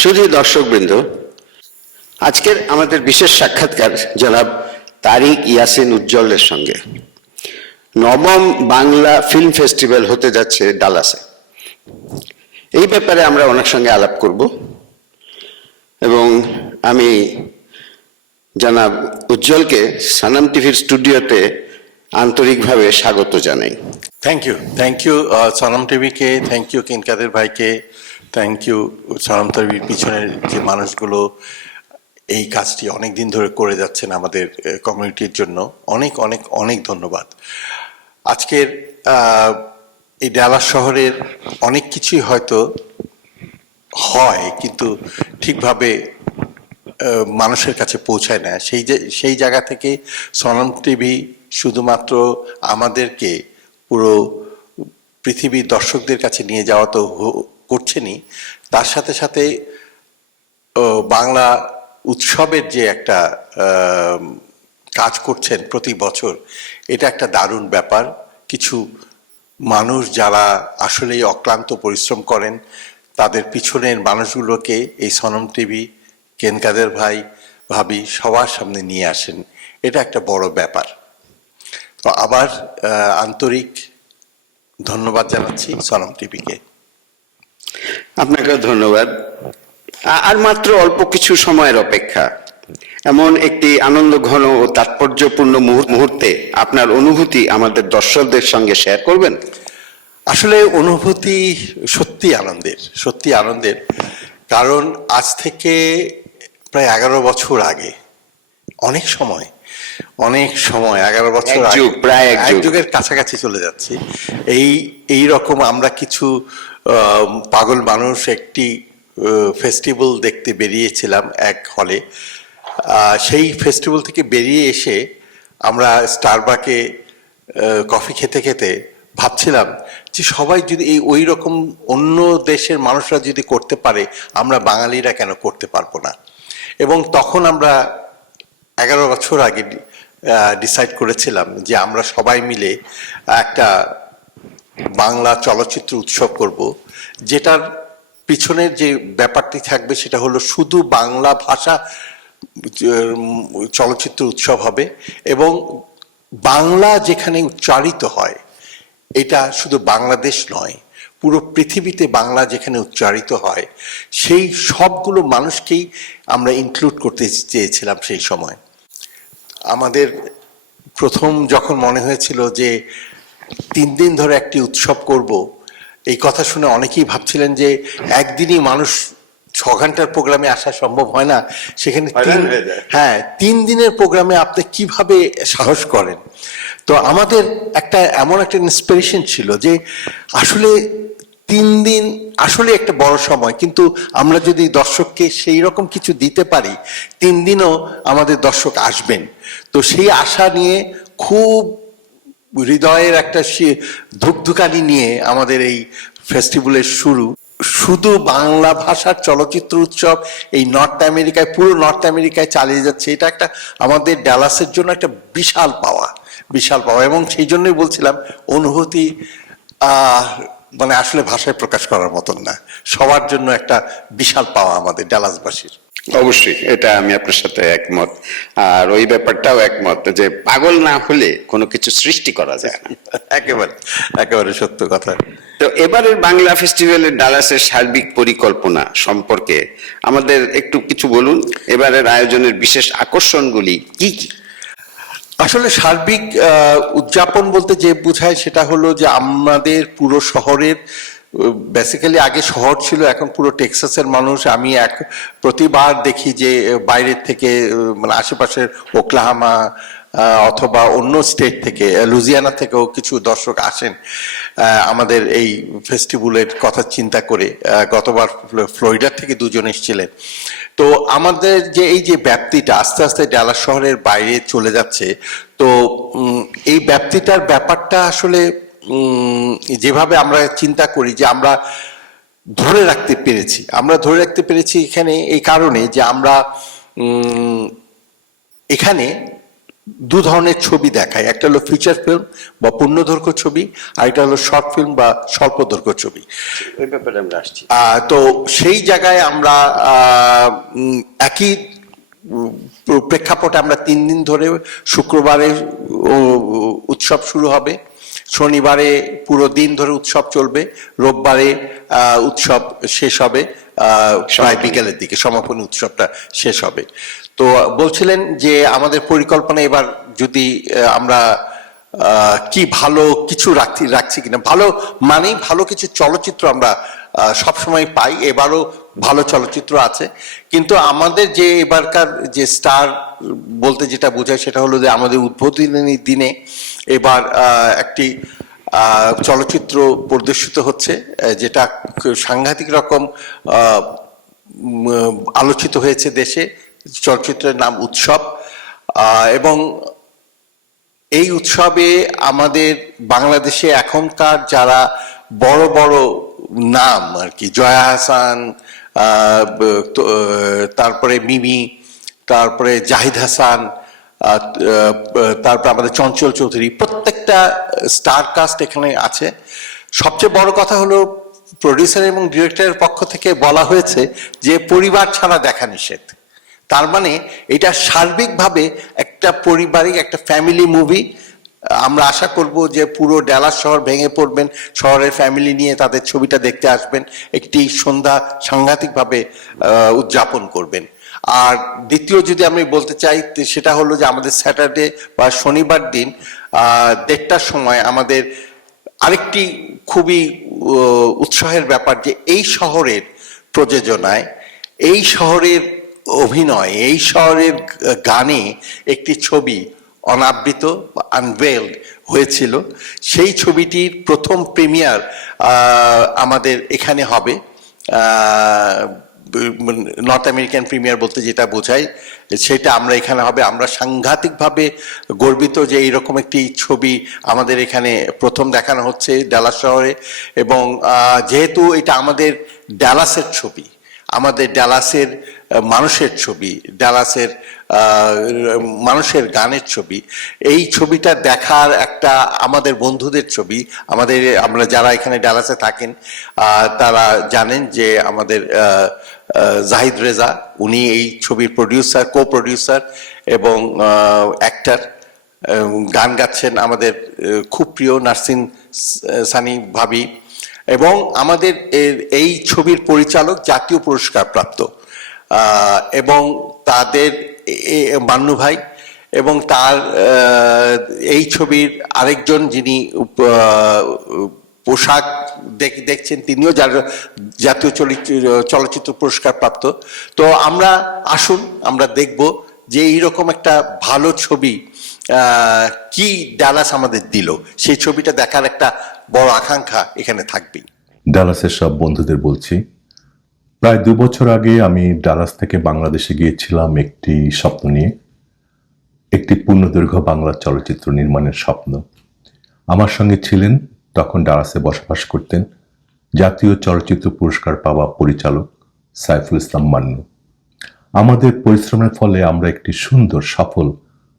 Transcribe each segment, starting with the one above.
শুধু দর্শকবৃন্দ, আজকের আমাদের বিশেষ সাক্ষাৎকার জনাব তারিক ইয়াসিন উজ্জ্বলের সঙ্গে। নবম বাংলা ফিল্ম ফেস্টিভ্যাল হতে যাচ্ছে ডালাসে। এই ব্যাপারে আমরা ওনার সঙ্গে আলাপ করব এবং আমি জনাব উজ্জ্বলকে সানাম টিভির স্টুডিওতে আন্তরিকভাবে স্বাগত জানাই। থ্যাংক ইউ সানাম টিভিকে, থ্যাংক ইউ কিনকাদের ভাইকে, থ্যাংক ইউ সানাম টিভির পিছনের যে মানুষগুলো এই কাজটি অনেক দিন ধরে করে যাচ্ছেন আমাদের কমিউনিটির জন্য। অনেক অনেক অনেক ধন্যবাদ। আজকের এই ডালাস শহরের অনেক কিছুই হয়তো হয় কিন্তু ঠিকভাবে মানুষের কাছে পৌঁছায় না। সেই জায়গা থেকে সানাম টিভি শুধুমাত্র আমাদেরকে পুরো পৃথিবীর দর্শকদের কাছে নিয়ে যাওয়া তো করছেনই, তার সাথে সাথে বাংলা উৎসবের যে একটা কাজ করছেন প্রতি বছর, এটা একটা দারুণ ব্যাপার। কিছু মানুষ যারা আসলেই অক্লান্ত পরিশ্রম করেন, তাদের পিছনের মানুষগুলোকে এই সানাম টিভি, কেনকাদের ভাই, ভাবি সবার সামনে নিয়ে আসেন। এটা একটা বড় ব্যাপার। তো আবার আন্তরিক ধন্যবাদ জানাচ্ছি সানাম টিভিকে। আপনাকে ধন্যবাদ। আর মাত্র অল্প কিছু সময়ের অপেক্ষা। এমন একটি আনন্দ ঘন ও তাৎপর্যপূর্ণ মুহূর্তে আপনার অনুভূতি আমাদের দর্শকদের সঙ্গে শেয়ার করবেন। আসলে অনুভূতি সত্যি আনন্দের। কারণ আজ থেকে প্রায় 11 বছর আগে, অনেক সময় 11 বছর আগে, প্রায় এক যুগের কাছাকাছি চলে যাচ্ছি। এই রকম আমরা কিছু পাগল মানুষ একটি ফেস্টিভ্যাল দেখতে বেরিয়েছিলাম এক হলে। সেই ফেস্টিভ্যাল থেকে বেরিয়ে এসে আমরা স্টারবাকে কফি খেতে খেতে ভাবছিলাম যে সবাই যদি ওই রকম অন্য দেশের মানুষরা যদি করতে পারে, আমরা বাঙালিরা কেন করতে পারবো না। এবং তখন আমরা 11 বছর আগে ডিসাইড করেছিলাম যে আমরা সবাই মিলে একটা বাংলা চলচ্চিত্র উৎসব করব, যেটার পিছনের যে ব্যাপারটি থাকবে সেটা হলো শুধু বাংলা ভাষা চলচ্চিত্র উৎসব হবে এবং বাংলা যেখানে উচ্চারিত হয়, এটা শুধু বাংলাদেশ নয়, পুরো পৃথিবীতে বাংলা যেখানে উচ্চারিত হয় সেই সবগুলো মানুষকেই আমরা ইনক্লুড করতে চেয়েছিলাম। সেই সময় আমাদের প্রথম যখন মনে হয়েছিল যে 3 দিন ধরে একটি উৎসব করব, এই কথা শুনে অনেকেই ভাবছিলেন যে একদিনই মানুষ 6 ঘন্টার প্রোগ্রামে আসা সম্ভব হয় না, সেখানে 3 দিনের প্রোগ্রামে আপনি কিভাবে সাহস করেন। তো আমাদের এমন একটা ইন্সপিরেশন ছিল যে আসলে 3 দিন আসলে একটা বড় সময়, কিন্তু আমরা যদি দর্শককে সেই রকম কিছু দিতে পারি, 3 দিনও আমাদের দর্শক আসবেন। তো সেই আশা নিয়ে খুব হৃদয়ের একটা ধুকধুকানি নিয়ে আমাদের এই ফেস্টিভ্যালের শুধু বাংলা ভাষার চলচ্চিত্র উৎসব এই নর্থ আমেরিকায়, পুরো নর্থ আমেরিকায় চালিয়ে যাচ্ছে। এটা একটা আমাদের ডালাসের জন্য একটা বিশাল পাওয়া এবং সেই জন্যই বলছিলাম অনুভূতি মানে আসলে ভাষায় প্রকাশ করার মতন না। সবার জন্য একটা বিশাল পাওয়া আমাদের ডালাসবাসীর। অবশ্যই, এটা আমি আপনার সাথে একমত। আর ওই ব্যাপারটাও একমত যে পাগল না হলে কোনো কিছু সৃষ্টি করা যায় না। একেবারে সত্য কথা। তো এবারের বাংলা ফেস্টিভ্যালের ডালাসের সার্বিক পরিকল্পনা সম্পর্কে আমাদের একটু কিছু বলুন। এবারের আয়োজনের বিশেষ আকর্ষণগুলি কি কি? আসলে সার্বিক উদযাপন বলতে যে বোঝায় সেটা হলো যে আমাদের পুরো শহরের, বেসিক্যালি আগে শহর ছিল, এখন পুরো টেক্সাসের মানুষ। আমি প্রতিবার দেখি যে বাইরের থেকে, মানে আশেপাশের ওকলাহামা অথবা অন্য স্টেট থেকে, লুজিয়ানা থেকেও কিছু দর্শক আসেন আমাদের এই ফেস্টিভ্যালের কথা চিন্তা করে। গতবার ফ্লোরিডা থেকে 2 জন এসেছিলেন। তো আমাদের যে এই যে ব্যাপ্তিটা আস্তে আস্তে ডালাস শহরের বাইরে চলে যাচ্ছে, তো এই ব্যাপারটা আসলে যেভাবে আমরা চিন্তা করি যে আমরা ধরে রাখতে পেরেছি এখানে এই কারণে যে আমরা এখানে দু ধরনের ছবি দেখায়, একটা হলো ফিচার ফিল্ম বা পূর্ণদৈর্ঘ্য ছবি, আর একটা হলো শর্ট ফিল্ম বা স্বল্পদৈর্ঘ্য ছবি। ওই ব্যাপারে আমরা আসছি। তো সেই জায়গায় আমরা একই প্রেক্ষাপটে আমরা 3 দিন ধরে, শুক্রবারে উৎসব শুরু হবে, শনিবারে পুরো দিন ধরে উৎসব চলবে, রোববারে উৎসব শেষ হবে প্রায় বিকেলের দিকে, সমাপনী উৎসবটা শেষ হবে। তো বলছিলেন যে আমাদের পরিকল্পনা এবার যদি আমরা কি ভালো কিছু রাখছি কিনা, ভালো মানেই ভালো কিছু চলচ্চিত্র আমরা সবসময় পাই, এবারও ভালো চলচ্চিত্র আছে। কিন্তু আমাদের যে এবারকার যে স্টার বলতে যেটা বোঝায় সেটা হলো যে আমাদের উদ্বোধনী দিনে এবার একটি চলচ্চিত্র প্রদর্শিত হচ্ছে, যেটা সাংঘাতিক রকম আলোচিত হয়েছে দেশে। চলচ্চিত্রের নাম উৎসব, এবং এই উৎসবে আমাদের বাংলাদেশে এখনকার যারা বড় বড় নাম আর কি, জয়া আহসান, তারপরে মিমি, তারপরে জাহিদ হাসান, তারপরে আমাদের চঞ্চল চৌধুরী, প্রত্যেকটা স্টার কাস্ট এখানে আছে। সবচেয়ে বড় কথা হলো প্রডিউসার এবং ডিরেক্টরের পক্ষ থেকে বলা হয়েছে যে পরিবার ছাড়া দেখা নিষেধ। তার মানে এটা সার্বিকভাবে একটা পারিবারিক, একটা ফ্যামিলি মুভি। আমরা আশা করব যে পুরো ডালাস শহর ভেঙে পড়বেন, শহরের ফ্যামিলি নিয়ে তাদের ছবিটা দেখতে আসবেন, একটি সন্ধ্যা সাংঘাতিকভাবে উদযাপন করবেন। আর দ্বিতীয় যদি আমি বলতে চাই সেটা হলো যে আমাদের স্যাটারডে বা শনিবার দিন 1:30টার সময় আমাদের আরেকটি খুবই উৎসাহের ব্যাপার, যে এই শহরের প্রযোজনায়, এই শহরের অভিনয়, এই শহরের গানে একটি ছবি অনাবৃত, আনভেলড হয়েছিল। সেই ছবিটির প্রথম প্রিমিয়ার আমাদের এখানে হবে। নর্থ আমেরিকান প্রিমিয়ার বলতে যেটা বোঝায় সেটা আমরা এখানে হবে। আমরা সাংঘাতিকভাবে গর্বিত যে এইরকম একটি ছবি আমাদের এখানে প্রথম দেখানো হচ্ছে ডালাস শহরে। এবং যেহেতু এটা আমাদের ডালাসের ছবি, আমাদের ডালাসের মানুষের ছবি, ডালাসের মানুষের গানের ছবি, এই ছবিটা দেখার একটা আমাদের বন্ধুদের ছবি। আমরা যারা এখানে ডালাসে থাকেন তারা জানেন যে আমাদের জাহিদ রেজা, উনি এই ছবির প্রডিউসার, কো প্রডিউসার এবং অ্যাক্টর। গান গাচ্ছেন আমাদের খুব প্রিয় নার্সিন সানি ভাবি, এবং আমাদের এই ছবির পরিচালক জাতীয় পুরস্কার প্রাপ্ত, এবং তাদের মান্নু ভাই, এবং তার এই ছবির আরেকজন যিনি পোশাক দেখছেন তিনিও জাতীয় চলচ্চিত্র পুরস্কার প্রাপ্ত। তো আমরা আসুন, আমরা দেখব যে এইরকম একটা ভালো ছবি কি ডালাস আমাদের দিল। সেই ছবিটা দেখার একটা বড় আকাঙ্ক্ষা এখানে থাকবেই। ডালাসের সব বন্ধুদের বলছি, প্রায় 2 বছর আগে আমি ডালাস থেকে বাংলাদেশে গিয়েছিলাম একটি স্বপ্ন নিয়ে, একটি পূর্ণদৈর্ঘ্য বাংলা চলচ্চিত্র নির্মাণের স্বপ্ন। আমার সঙ্গে ছিলেন তখন ডালাসে বসবাস করতেন জাতীয় চলচ্চিত্র পুরস্কার পাওয়া পরিচালক সাইফুল ইসলাম মান্নু। আমাদের পরিশ্রমের ফলে আমরা একটি সুন্দর সফল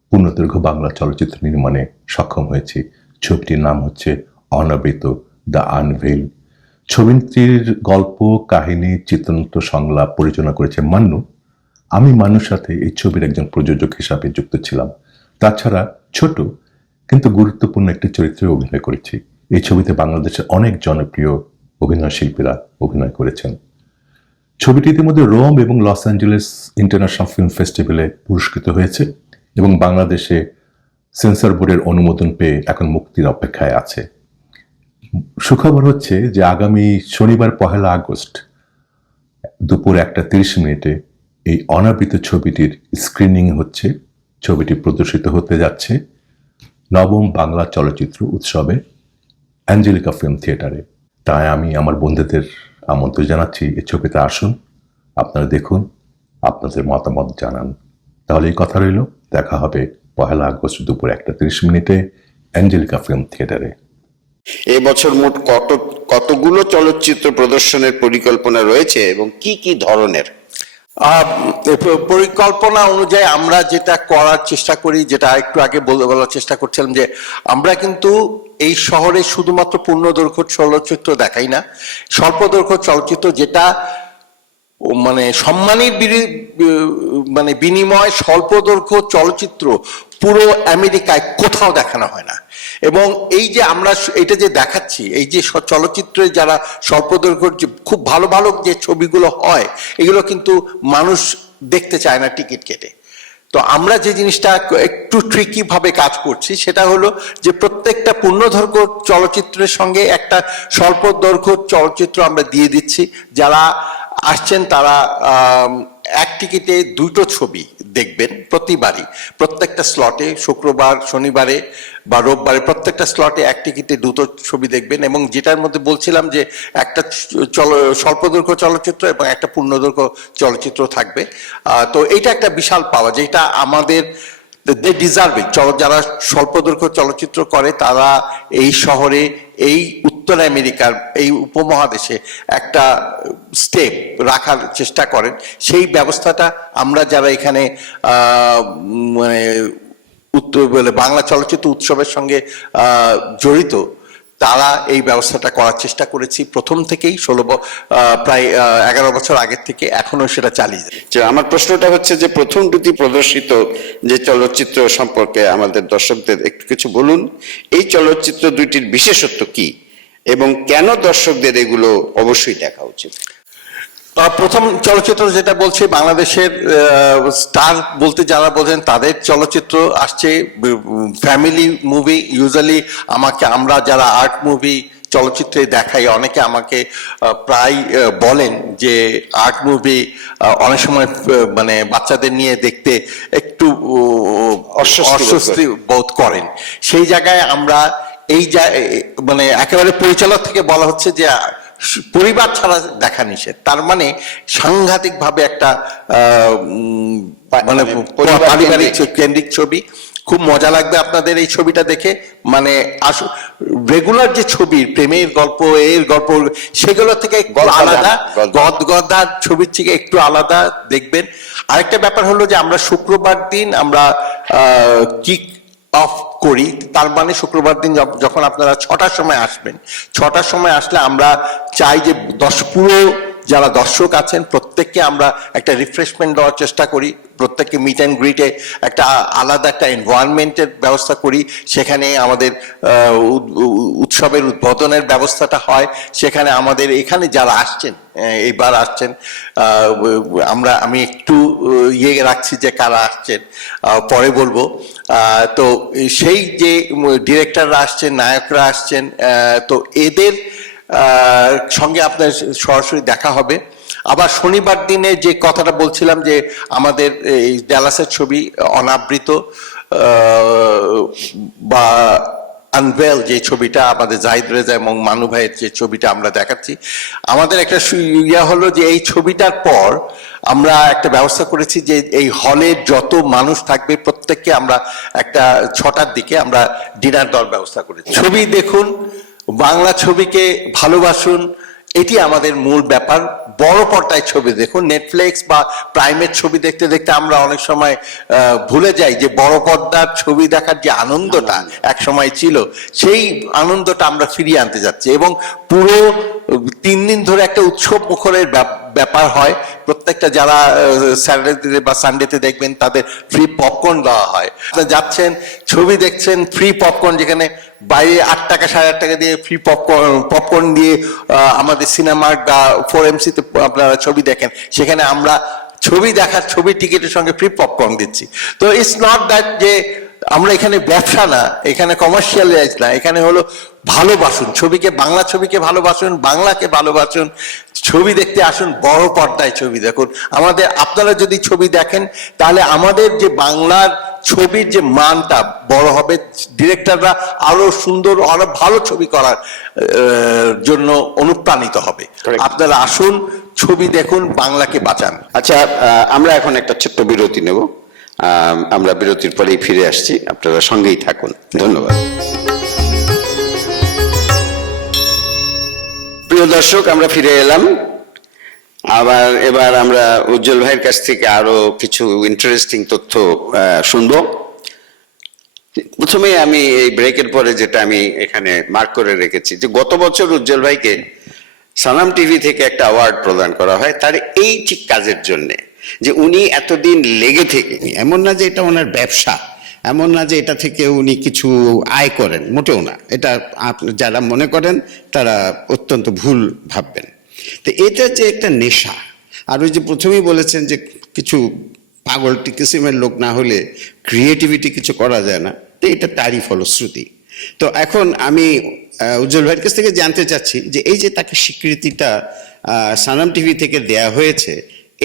পূর্ণদৈর্ঘ্য বাংলা চলচ্চিত্র নির্মাণে সক্ষম হয়েছি। ছবিটির নাম হচ্ছে অনাবৃত, দ্য আনভেইল। ছবিটির গল্প, কাহিনী, চিত্রনাট্য, সংলাপ পরিচালনা করেছে মান্নু। আমি মান্নুর সাথে এই ছবির একজন প্রযোজক হিসাবে যুক্ত ছিলাম। তাছাড়া ছোট কিন্তু গুরুত্বপূর্ণ একটি চরিত্রে অভিনয় করেছি। এই ছবিতে বাংলাদেশের অনেক জনপ্রিয় অভিনয় শিল্পীরা অভিনয় করেছেন। ছবিটি ইতিমধ্যে রোম এবং লস অ্যাঞ্জেলেস ইন্টারন্যাশনাল ফিল্ম ফেস্টিভ্যালে পুরস্কৃত হয়েছে এবং বাংলাদেশে সেন্সর বোর্ডের অনুমোদন পেয়ে এখন মুক্তির অপেক্ষায় আছে। সুখবর হচ্ছে যে আগামী শনিবার 1 আগস্ট দুপুর 1:30 এই অনাবৃত ছবিটির স্ক্রিনিং হচ্ছে। ছবিটি প্রদর্শিত হতে যাচ্ছে 9ম বাংলা চলচ্চিত্র উৎসবে অ্যাঞ্জেলিকা ফিল্ম থিয়েটারে। তাই আমি আমার বন্ধুদের আমন্ত্রণ জানাচ্ছি, এই ছবিতে আসুন, আপনারা দেখুন, আপনাদের মতামত জানান। তাহলে এই কথা রইল, দেখা হবে 1 আগস্ট দুপুর 1:30 অ্যাঞ্জেলিকা ফিল্ম থিয়েটারে। এবছর মোট কতগুলো চলচ্চিত্র প্রদর্শনের পরিকল্পনা রয়েছে এবং কি কি ধরনের? পরিকল্পনা অনুযায়ী আমরা যেটা করার চেষ্টা করি, যেটা একটু আগে বলার চেষ্টা করছিলাম, যে আমরা কিন্তু এই শহরে শুধুমাত্র পূর্ণদৈর্ঘ্য চলচ্চিত্র দেখাই না, স্বল্পদৈর্ঘ্য চলচ্চিত্র যেটা মানে সম্মানের মানে বিনিময় স্বল্পদৈর্ঘ্য চলচ্চিত্র পুরো আমেরিকায় কোথাও দেখানো হয় না। এবং এই যে আমরা এটা যে দেখাচ্ছি, এই যে চলচ্চিত্রে যারা স্বল্পদৈর্ঘ্য খুব ভালো ভালো যে ছবিগুলো হয়, এগুলো কিন্তু মানুষ দেখতে চায় না টিকিট কেটে। তো আমরা যে জিনিসটা একটু ট্রিকি ভাবে কাজ করছি সেটা হলো যে প্রত্যেকটা পূর্ণদৈর্ঘ্য চলচ্চিত্রের সঙ্গে একটা স্বল্প দৈর্ঘ্য চলচ্চিত্র আমরা দিয়ে দিচ্ছি। যারা আসছেন তারা এক টিকিটে দুটো ছবি দেখবেন প্রতিবারই, প্রত্যেকটা স্লটে, শুক্রবার, শনিবারে বা রোববারে প্রত্যেকটা স্লটে এক টিকিটে দুটো ছবি দেখবেন। এবং যেটার মধ্যে বলছিলাম যে একটা স্বল্পদৈর্ঘ্য চলচ্চিত্র এবং একটা পূর্ণদৈর্ঘ্য চলচ্চিত্র থাকবে। তো এটা একটা বিশাল পাওয়া, যেটা আমাদের দে ডিজার্ভ ইট। যারা স্বল্পদৈর্ঘ্য চলচ্চিত্র করে তারা এই শহরে, এই উত্তর আমেরিকার এই উপমহাদেশে একটা স্টেপ রাখার চেষ্টা করেন। সেই ব্যবস্থাটা আমরা যারা এখানে মানে বাংলা চলচ্চিত্র উৎসবের সঙ্গে জড়িত, তারা এই ব্যবস্থাটা করার চেষ্টা করেছি প্রথম থেকেই, প্রায় 11 বছর আগের থেকে, এখনো সেটা চালিয়ে যায়। আমার প্রশ্নটা হচ্ছে যে প্রথম দুটি প্রদর্শিত যে চলচ্চিত্র সম্পর্কে আমাদের দর্শকদের একটু কিছু বলুন। এই চলচ্চিত্র দুইটির বিশেষত্ব কি এবং কেন দর্শকদের এগুলো অবশ্যই দেখা উচিত? প্রথম চলচ্চিত্র যেটা বলছি, বাংলাদেশের স্টার বলতে যারা বোঝেন তাদের চলচ্চিত্র আসছে, ফ্যামিলি মুভি। ইউজুয়ালি আমরা যারা আর্ট মুভি চলচ্চিত্রে দেখাই, অনেকে আমাকে প্রায় বলেন যে আর্ট মুভি অনেক সময় মানে বাচ্চাদের নিয়ে দেখতে একটু অস্বস্তি বোধ করেন। সেই জায়গায় আমরা মানে একেবারে পরিচালক থেকে বলা হচ্ছে যে পরিবার ছাড়া দেখা নিষেধ। তার মানে সাংঘাতিক ভাবে একটা মানে পারিবারিক কেন্দ্রিক ছবি। খুব মজা লাগবে আপনাদের এই ছবিটা দেখে। মানে রেগুলার যে ছবি, প্রেমের গল্প, এর গল্প, সেগুলো থেকে একটু আলাদা, গদগদার ছবির থেকে একটু আলাদা দেখবেন। আরেকটা ব্যাপার হলো যে আমরা শুক্রবার দিন আমরা কিক অফ করি। তার মানে শুক্রবার দিন যখন আপনারা 6টার সময় আসবেন, 6টার সময় আসলে আমরা চাই যে পুরো যারা দর্শক আছেন প্রত্যেককে আমরা একটা রিফ্রেশমেন্ট দেওয়ার চেষ্টা করি। প্রত্যেককে মিট অ্যান্ড গ্রিটে একটা আলাদা একটা এনভায়রনমেন্টের ব্যবস্থা করি। সেখানে আমাদের উৎসবের উদ্বোধনের ব্যবস্থাটা হয়। সেখানে আমাদের এখানে যারা আসছেন, এইবার আসছেন, আমি একটু রাখছি যে কারা আসছেন পরে বলবো। তো সেই যে ডিরেক্টররা আসছেন, নায়করা আসছেন, তো এদের সঙ্গে আপনার সরাসরি দেখা হবে। আবার শনিবার দিনে যে কথাটা বলছিলাম যে আমাদের এই ডালাসের ছবি অনাবৃত বা আনভেল, যে ছবিটা আমাদের জাহিদ রেজা এবং মানু ভাইয়ের যে ছবিটা আমরা দেখাচ্ছি, আমাদের একটা হলো যে এই ছবিটার পর আমরা একটা ব্যবস্থা করেছি যে এই হলে যত মানুষ থাকবে প্রত্যেককে আমরা একটা 6টার দিকে আমরা ডিনার দেওয়ার ব্যবস্থা করেছি। ছবি দেখুন, বাংলা ছবিকে ভালোবাসুন, এটি আমাদের মূল ব্যাপার। বড় পর্দায় ছবি দেখুন। নেটফ্লিক্স বা প্রাইমের ছবি দেখতে দেখতে আমরা অনেক সময় ভুলে যাই যে বড় পর্দার ছবি দেখার যে আনন্দটা এক সময় ছিল, সেই আনন্দটা আমরা ফিরিয়ে আনতে যাচ্ছি। এবং পুরো 3 দিন ধরে একটা উৎসব মুখরের ব্যাপার হয়। প্রত্যেকটা যারা স্যাটারডে বা সানডেতে দেখবেন তাদের ফ্রি পপকর্ন দেওয়া হয়। যাচ্ছেন, ছবি দেখছেন, ফ্রি পপকর্ন, যেখানে বাইরে 8 টাকা 8.5 টাকা দিয়ে ফ্রি পপকর্ন দিয়ে আমাদের সিনেমা বা 4MC-তে আপনারা ছবি দেখেন, সেখানে আমরা ছবি দেখার ছবি টিকিটের সঙ্গে ফ্রি পপকর্ন দিচ্ছি। তো ইটস নট দ্যাট যে আমরা এখানে ব্যবসা না, এখানে কমার্শিয়ালাইজ না, এখানে হলো ভালোবাসুন ছবিকে, বাংলা ছবিকে ভালোবাসুন, বাংলাকে ভালোবাসুন, ছবি দেখতে আসুন, বড় পর্দায় ছবি দেখুন। আপনারা যদি ছবি দেখেন তাহলে আমাদের যে বাংলার ছবির যে মানটা বড় হবে, ডিরেক্টররা আরো সুন্দর, আরো ভালো ছবি করার জন্য অনুপ্রাণিত হবে। আপনারা আসুন, ছবি দেখুন, বাংলাকে বাঁচান। আচ্ছা, আমরা এখন একটা ছোট্ট বিরতি নেব। আমরা বিরতির পরেই ফিরে আসছি, আপনারা সঙ্গেই থাকুন। ধন্যবাদ। প্রিয় দর্শক, আমরা ফিরে এলাম। আবার এবার আমরা উজ্জ্বল ভাইয়ের কাছ থেকে আরো কিছু ইন্টারেস্টিং তথ্য শুনবো। প্রথমে আমি এই ব্রেকের পরে যেটা আমি এখানে মার্ক করে রেখেছি, যে গত বছর উজ্জ্বল ভাইকে সালাম টিভি থেকে একটা অ্যাওয়ার্ড প্রদান করা হয় তার এই ঠিক কাজের জন্য, যে উনি এতদিন লেগে থেকে, এমন না যে এটা ওনার ব্যবসা, এমন না যে এটা থেকে উনি কিছু আয় করেন, মোটেও না, এটা যারা মনে করেন তারা অত্যন্ত ভুল ভাববেন। তো এটা যে একটা নেশা, আর ওই যে প্রথমেই বলেছেন যে কিছু পাগল কিসিমের লোক না হলে ক্রিয়েটিভিটি কিছু করা যায় না, তো এটা তারই ফলশ্রুতি। তো এখন আমি উজ্জ্বল ভাইয়ের কাছ থেকে জানতে চাচ্ছি যে এই যে তাকে স্বীকৃতিটা সানাম টিভি থেকে দেয়া হয়েছে,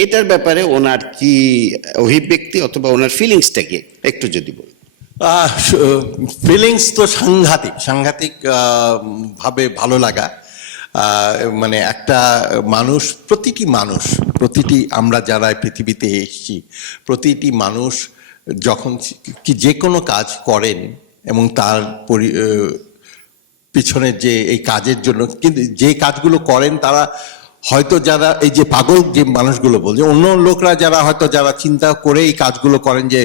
এটার ব্যাপারে ওনার কি অভিব্যক্তি অথবা ওনার ফিলিংসটা কি একটু যদি বলেন। ফিলিংস তো সাংঘাতিক ভাবে ভালো লাগা। মানে একটা মানুষ, প্রতিটি আমরা যারা পৃথিবীতে এসেছি, প্রতিটি মানুষ যখন কি যে কোনো কাজ করেন এবং তার পিছনে যে এই কাজের জন্য, কিন্তু যে কাজগুলো করেন তারা হয়তো, যারা এই যে পাগল যে মানুষগুলো বলছে, অন্য লোকরা যারা হয়তো যারা চিন্তা করে এই কাজগুলো করেন যে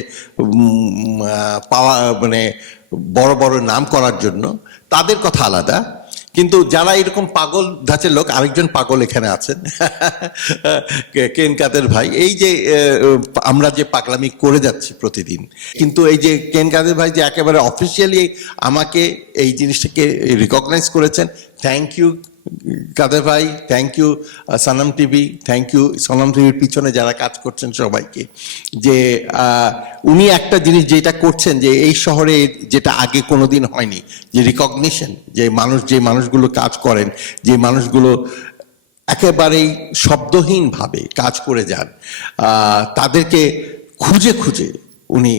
পাওয়া, মানে বড় বড় নাম করার জন্য, তাদের কথা আলাদা। কিন্তু যারা এরকম পাগল ধাঁচের লোক, আরেকজন পাগল এখানে আছেন কেন কাদের ভাই, এই যে আমরা যে পাগলামি করে যাচ্ছি প্রতিদিন, কিন্তু এই যে কেন কাদের ভাই যে একেবারে অফিসিয়ালি আমাকে এই জিনিসটাকে রিকগনাইজ করেছেন, থ্যাংক ইউ কাদের ভাই, thank you Sanam TV, thank you Sanam টিভির পিছনে যারা কাজ করছেন সবাইকে। যে উনি একটা জিনিস যেটা করছেন, যে এই শহরে যেটা আগে কোনোদিন হয়নি, যে রিকগনিশন, যে মানুষগুলো কাজ করেন, যে মানুষগুলো একেবারেই শব্দহীনভাবে কাজ করে যান, তাদেরকে খুঁজে খুঁজে উনি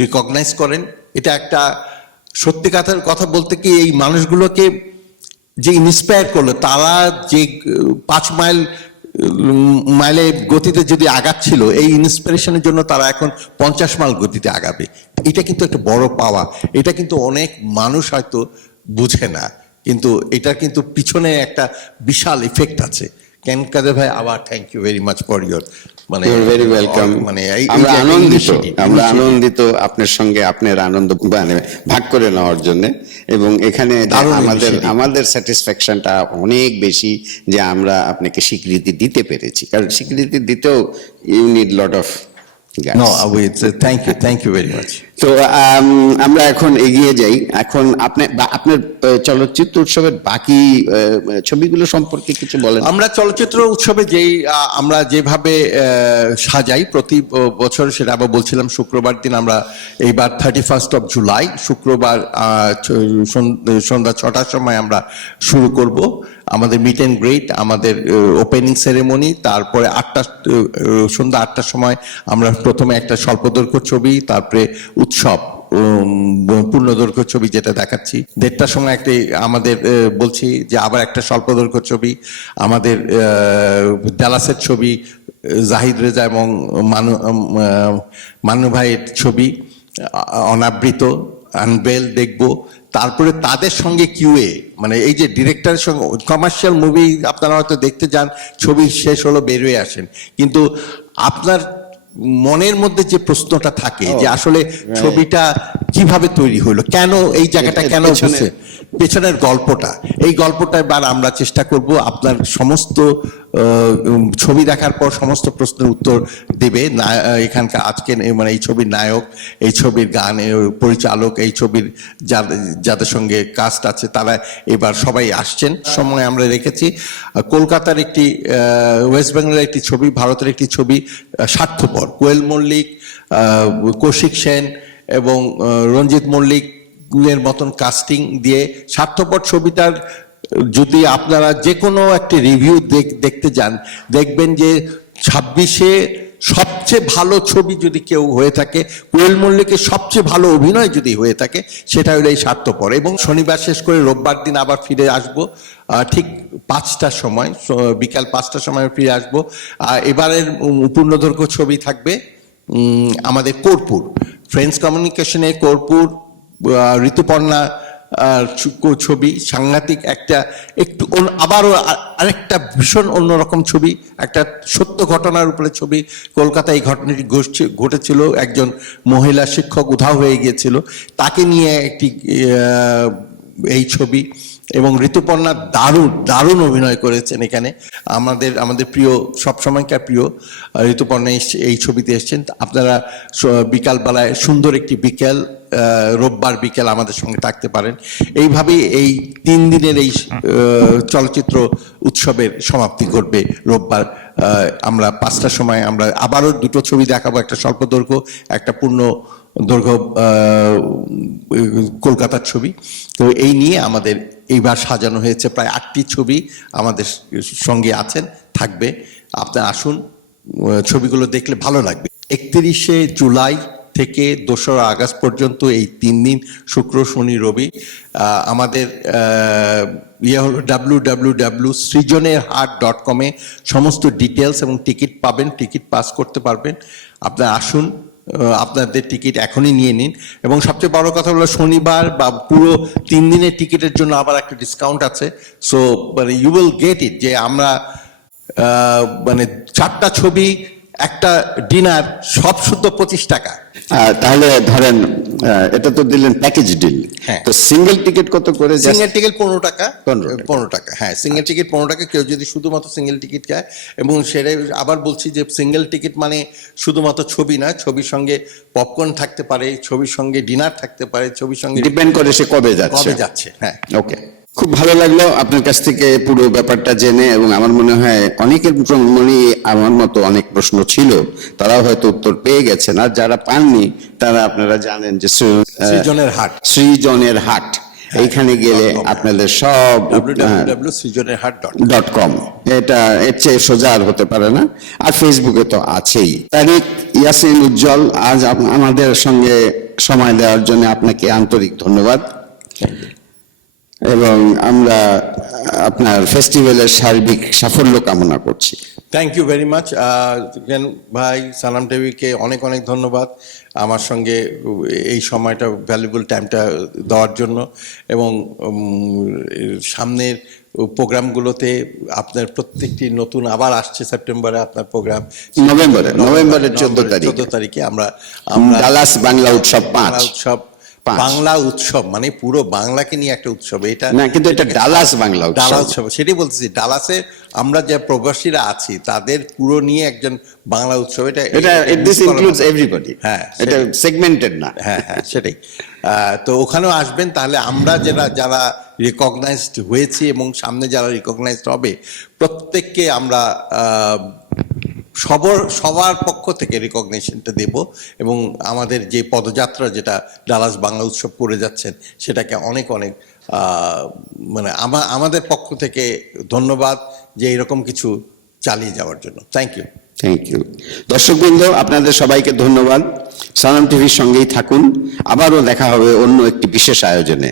রিকগনাইজ করেন। এটা একটা সত্যি কথা বলতে কি, এই মানুষগুলোকে যে ইন্সপায়ার করলো, তারা যে 5 মাইলে গতিতে যদি আগাচ্ছিল, এই ইন্সপিরেশনের জন্য তারা এখন 50 মাইল গতিতে আগাবে। এটা কিন্তু একটা বড় পাওয়া। এটা কিন্তু অনেক মানুষ হয়তো বুঝে না, কিন্তু এটা কিন্তু পিছনে একটা বিশাল ইফেক্ট আছে। কেন কাদের ভাই, আবার thank you very much for your, মানে ভেরি ওয়েলকাম। মানে আমরা আনন্দিত আপনার সঙ্গে আপনার আনন্দ মানে ভাগ করে নেওয়ার জন্য, এবং এখানে আমাদের স্যাটিসফ্যাকশনটা অনেক বেশি যে আমরা আপনাকে স্বীকৃতি দিতে পেরেছি, কারণ স্বীকৃতি দিতেও you need lot of. Thank you very much. তো আমরা এখন এগিয়ে যাই। এখন আপনার চলচ্চিত্র উৎসবের বাকি ছবিগুলো সম্পর্কে কিছু বলেন। আমরা চলচ্চিত্র উৎসবে আমরা যেভাবে সাজাই প্রতি বছর, সেটা আবার বলছিলাম, শুক্রবার দিন আমরা এইবার 31 জুলাই শুক্রবার সন্ধ্যা 6টার সময় আমরা শুরু করব আমাদের মিট অ্যান্ড গ্রেট, আমাদের ওপেনিং সেরেমনি। তারপরে সন্ধ্যা 8টার সময় আমরা প্রথমে একটা স্বল্পদৈর্ঘ্য ছবি, তারপরে উৎসব পূর্ণদৈর্ঘ্য ছবি যেটা দেখাচ্ছি। 1:30টার সময় আমাদের বলছি যে আবার একটা স্বল্পদৈর্ঘ্য ছবি, আমাদের ডালাসের ছবি, জাহিদ রেজা এবং মানু ভাইয়ের ছবি অনাবৃত, আনভেল দেখব। তারপরে তাদের সঙ্গে কিউএ, মানে এই যে ডিরেক্টরের সঙ্গে, কমার্শিয়াল মুভি আপনারা হয়তো দেখতে যান, ছবি শেষ হলো বেরিয়ে আসেন, কিন্তু আপনার মনের মধ্যে যে প্রশ্নটা থাকে যে আসলে ছবিটা কিভাবে তৈরি হলো, কেন এই জায়গাটা কেন হচ্ছে, পেছনের গল্পটা, এই গল্পটা এবার আমরা চেষ্টা করব আপনার সমস্ত ছবি দেখার পর সমস্ত প্রশ্নের উত্তর দেবে এখানকার আজকে, মানে এই ছবির নায়ক, এই ছবির গান পরিচালক, এই ছবির যাদের সঙ্গে কাস্ট আছে, তারা এবার সবাই আসছেন। সময় আমরা রেখেছি কলকাতার একটি, ওয়েস্ট বেঙ্গলের একটি ছবি, ভারতের একটি ছবি স্বার্থপর, কোয়েল মল্লিক, কৌশিক সেন এবং রঞ্জিত মল্লিক এর মতন কাস্টিং দিয়ে স্বার্থপর ছবিটার যদি আপনারা যে কোনো একটি রিভিউ দেখতে যান, দেখবেন যে 26-এ সবচেয়ে ভালো ছবি যদি কেউ হয়ে থাকে, কোয়েল মল্লিকের সবচেয়ে ভালো অভিনয় যদি হয়ে থাকে, সেটা হলো এই স্বার্থপর। এবং শনিবার শেষ করে রোববার দিন আবার ফিরে আসব ঠিক 5টার সময়, বিকাল 5টার সময় ফিরে আসব। এবারের পূর্ণদৈর্ঘ্য ছবি থাকবে আমাদের কর্পূর, ফ্রেন্ডস কমিউনিকেশনের কর্পূর, ঋতুপর্ণা ছবি, সাংঘাতিক একটা একটু আবারও আরেকটা ভীষণ অন্যরকম ছবি, একটা সত্য ঘটনার উপরে ছবি। কলকাতায় এই ঘটনাটি ঘটেছিল, একজন মহিলা শিক্ষক উধাও হয়ে গিয়েছিল, তাকে নিয়ে একটি এই ছবি। এবং ঋতুপর্ণা দারুণ অভিনয় করেছেন এখানে, আমাদের প্রিয়, সবসময়কার প্রিয় ঋতুপর্ণা এই ছবিতে এসছেন। আপনারা বিকালবেলায় সুন্দর একটি বিকেল, রোববার বিকেল আমাদের সঙ্গে থাকতে পারেন। এইভাবেই এই 3 দিনের এই চলচ্চিত্র উৎসবের সমাপ্তি ঘটবে রোববার। আমরা 5টার সময় আমরা আবারও 2টো ছবি দেখাবো, একটা স্বল্প দৈর্ঘ্য, একটা পূর্ণ দৈর্ঘ্য কলকাতার ছবি। তো এই নিয়ে আমাদের এইবার সাজানো হয়েছে প্রায় 8টি ছবি আমাদের সঙ্গে আছেন, থাকবে। আপনারা আসুন, ছবিগুলো দেখলে ভালো লাগবে। 31শে জুলাই থেকে 2রা আগস্ট পর্যন্ত এই 3 দিন, শুক্র শনি রবি, আমাদের হলো www.সৃজনেরহাট.com এ সমস্ত ডিটেলস এবং টিকিট পাবেন, টিকিট পাস করতে পারবেন। আপনারা আসুন, আপনাদের টিকিট এখনই নিয়ে নিন। এবং সবচেয়ে বড় কথা হলো শনিবার বা পুরো 3 দিনের টিকিটের জন্য আবার একটা ডিসকাউন্ট আছে। সো মানে ইউ উইল গেট ইট, যে আমরা মানে 4টা ছবি, একটা ডিনার, সব শুদ্ধ 25 টাকা। তাহলে ধরেন এটা তো দিলেন প্যাকেজ ডিল, হ্যাঁ। তো সিঙ্গেল টিকিট কত করে? সিঙ্গেল টিকিট 15 টাকা। 15 টাকা, হ্যাঁ, সিঙ্গেল টিকিট 15 টাকা। কেউ যদি শুধুমাত্র সিঙ্গেল টিকিট খায়, এবং সেটাই আবার বলছি যে সিঙ্গেল টিকিট মানে শুধুমাত্র ছবি না, ছবির সঙ্গে পপকর্ন থাকতে পারে, ছবির সঙ্গে ডিনার থাকতে পারে, ছবির সঙ্গে ডিপেন্ড করে সে কবে যাচ্ছে। হ্যাঁ। ওকে, খুব ভালো লাগলো আপনার কাছ থেকে পুরো ব্যাপারটা জেনে, এবং আমার মনে হয় অনেকের মনে আমার মতো অনেক প্রশ্ন ছিল, তারাও হয়তো উত্তর পেয়ে গেছেন। আর যারা পাননি তারা, আপনারা জানেন যে সৃজনের হাট, এইখানে গেলে আপনাদের সব www.সৃজনেরহাট.com, এটা এর চেয়ে সোজা আর হতে পারে না। আর ফেসবুকে তো আছেই। তারিক ইয়াসিন উজ্জ্বল, আজ আমাদের সঙ্গে সময় দেওয়ার জন্য আপনাকে আন্তরিক ধন্যবাদ, এবং আমরা আপনার ফেস্টিভ্যালের সার্বিক সাফল্য কামনা করছি। Thank you very much. ভাই সালাম টিভিকে অনেক অনেক ধন্যবাদ আমার সঙ্গে এই সময়টা, ভ্যালুয়েবল টাইমটা দেওয়ার জন্য। এবং সামনের প্রোগ্রামগুলোতে আপনার প্রত্যেকটি নতুন আবার আসছে সেপ্টেম্বরে আপনার প্রোগ্রাম, নভেম্বরের 14 তারিখে আমরা ডালাস বাংলা উৎসব 5 বাংলা উৎসব, মানে পুরো বাংলাকে নিয়ে একটা উৎসব। এটা না, কিন্তু এটা ডালাস বাংলা উৎসব, সেটাই বলতেছি। ডালাসে আমরা যে প্রবাসীরা আছি তাদের পুরো নিয়ে একজন বাংলা উৎসব। এটা দিস ইনক্লুডস এভরিবডি। হ্যাঁ, এটা সেগমেন্টেড না। হ্যাঁ, সেটাই। তো ওখানেও আসবেন, তাহলে আমরা যারা রিকগনাইজড হয়েছি এবং সামনে যারা রিকগনাইজড হবে, প্রত্যেককে আমরা সবার পক্ষ থেকে রিকগনিশনটা দেব। এবং আমাদের যে পদযাত্রা, যেটা ডালাস বাংলা উৎসব করে যাচ্ছেন, সেটাকে অনেক অনেক মানে আমাদের পক্ষ থেকে ধন্যবাদ যে এরকম কিছু চালিয়ে যাওয়ার জন্য। Thank you. দর্শকবৃন্দ, আপনাদের সবাইকে ধন্যবাদ। সালাম টিভির সঙ্গেই থাকুন, আবারও দেখা হবে অন্য একটি বিশেষ আয়োজনে।